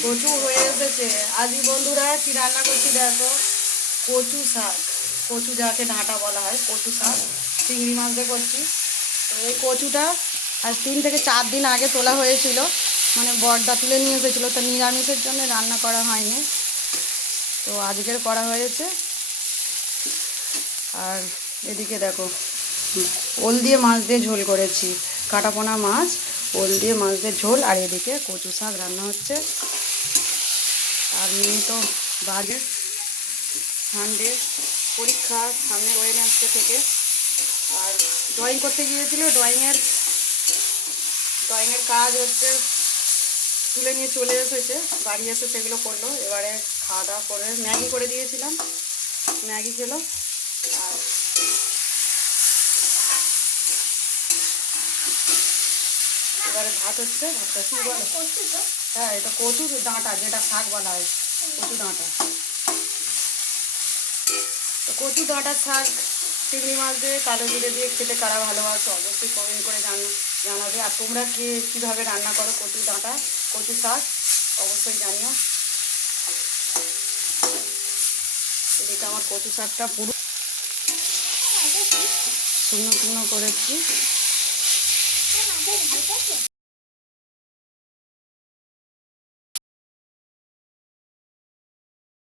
কচু হয়ে এসেছে। আজই বন্ধুরা কি রান্না করছি দেখো, কচু শাক। কচু যাকে ডাঁটা বলা হয়, কচু শাক চিংড়ি মাছ দিয়ে করছি। তো এই কচুটা আজ 3 থেকে 4 দিন আগে তোলা হয়েছিল, মানে বড়দা তুলে নিয়ে এসেছিলো, তো নিরামিষের জন্য রান্না করা হয়নি, তো আজকের করা হয়েছে। আর এদিকে দেখো, ওল দিয়ে মাছ দিয়ে ঝোল করেছি, কাটাপোনা মাছ, ওল দিয়ে মাছ দিয়ে ঝোল। আর এদিকে কচু শাক রান্না হচ্ছে। আর মেয়ে তো বাজে সানডে, পরীক্ষা সামনে ওয়েডনেসডে থেকে। আর ড্রয়িং করতে গিয়েছিল, ড্রয়িংয়ের কাজ হচ্ছে তুলে নিয়ে চলে এসেছে, বাড়ি এসে সেগুলো করলো। এবারে খাওয়া দাওয়া করে ম্যাগি করে দিয়েছিলাম, ম্যাগি খেলো। আর এবারে ভাত হচ্ছে, ভাতটা কি বলো? হ্যাঁ, এটা কচু ডাঁটা, যেটা শাক বলা হয় কচু ডাঁটা। তো কচু ডাঁটার শাক চিংড়ি মাছ দিয়ে কালো জিরে দিয়ে খেতে কারা ভালোবাসো অবশ্যই কমেন্ট করে জানাবে। আর তোমরা কীভাবে রান্না করো কচু ডাঁটা, কচু শাক অবশ্যই জানিও। এদিকে আমার কচু শাকটা পুরো শুকনো শুকনো করেছি।